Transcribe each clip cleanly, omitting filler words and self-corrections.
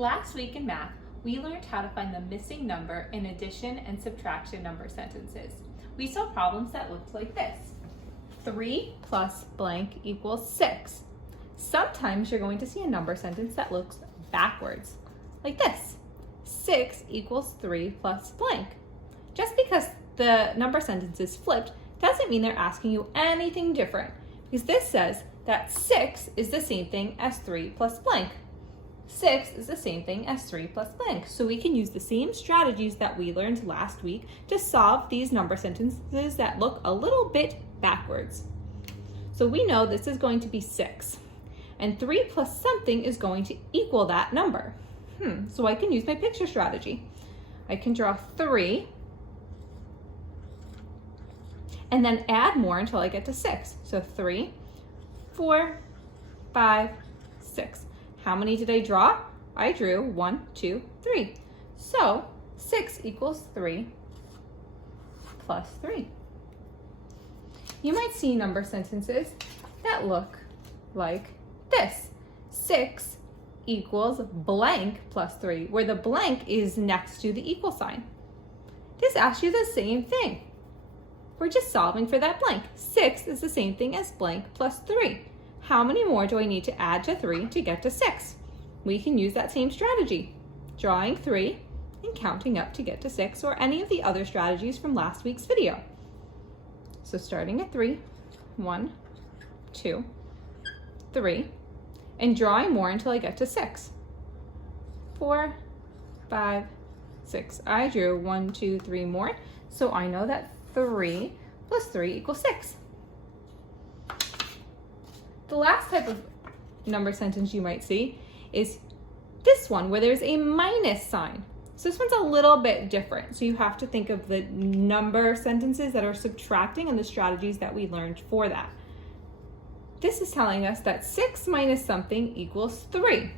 Last week in math, we learned how to find the missing number in addition and subtraction number sentences. We saw problems that looked like this. 3 plus blank equals 6. Sometimes you're going to see a number sentence that looks backwards, like this. 6 equals 3 plus blank. Just because the number sentence is flipped doesn't mean they're asking you anything different, because this says that 6 is the same thing as 3 plus blank. 6 is the same thing as 3 plus blank. So we can use the same strategies that we learned last week to solve these number sentences that look a little bit backwards. So we know this is going to be 6, and 3 plus something is going to equal that number. So I can use my picture strategy. I can draw 3 and then add more until I get to 6. So 3, 4, 5, 6. How many did I draw? I drew 1, 2, 3. So 6 equals 3 plus 3. You might see number sentences that look like this. 6 equals blank plus 3, where the blank is next to the equal sign. This asks you the same thing. We're just solving for that blank. 6 is the same thing as blank plus 3. How many more do I need to add to 3 to get to 6? We can use that same strategy, drawing 3 and counting up to get to 6, or any of the other strategies from last week's video. So starting at 3, 1, 2, 3, and drawing more until I get to 6. 4, 5, 6. I drew 1, 2, 3 more, so I know that 3 plus 3 equals 6. The last type of number sentence you might see is this one, where there's a minus sign. So this one's a little bit different. So you have to think of the number sentences that are subtracting and the strategies that we learned for that. This is telling us that 6 minus something equals 3.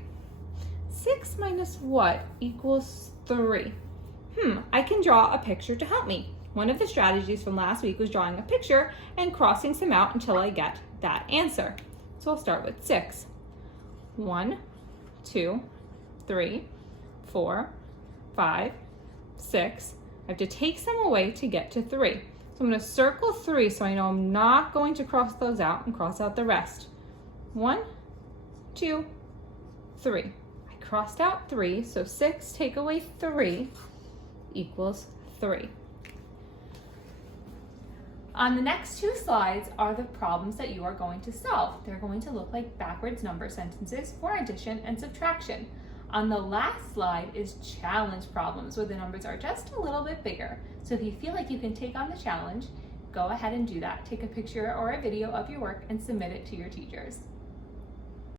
6 minus what equals 3? I can draw a picture to help me. One of the strategies from last week was drawing a picture and crossing some out until I get that answer. So I'll start with 6. 1, 2, 3, 4, 5, 6. I have to take some away to get to 3. So I'm going to circle 3 so I know I'm not going to cross those out, and cross out the rest. 1, 2, 3. I crossed out 3, so 6 take away 3 equals 3. On the next two slides are the problems that you are going to solve. They're going to look like backwards number sentences for addition and subtraction. On the last slide is challenge problems, where the numbers are just a little bit bigger. So if you feel like you can take on the challenge, go ahead and do that. Take a picture or a video of your work and submit it to your teachers.